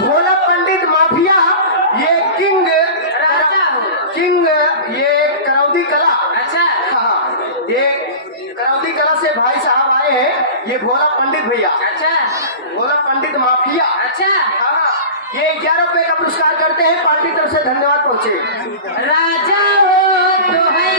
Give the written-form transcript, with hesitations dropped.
भोला पंडित माफिया, ये king king, ये करौदी कला। अच्छा हाँ, ये करौदी कला से भाई साहब आए हैं, ये भोला पंडित भैया। अच्छा भोला पंडित माफिया। अच्छा हाँ, ये 11 रुपए का पुरस्कार करते हैं, पार्टी तरफ से धन्यवाद पहुंचे। राजा हो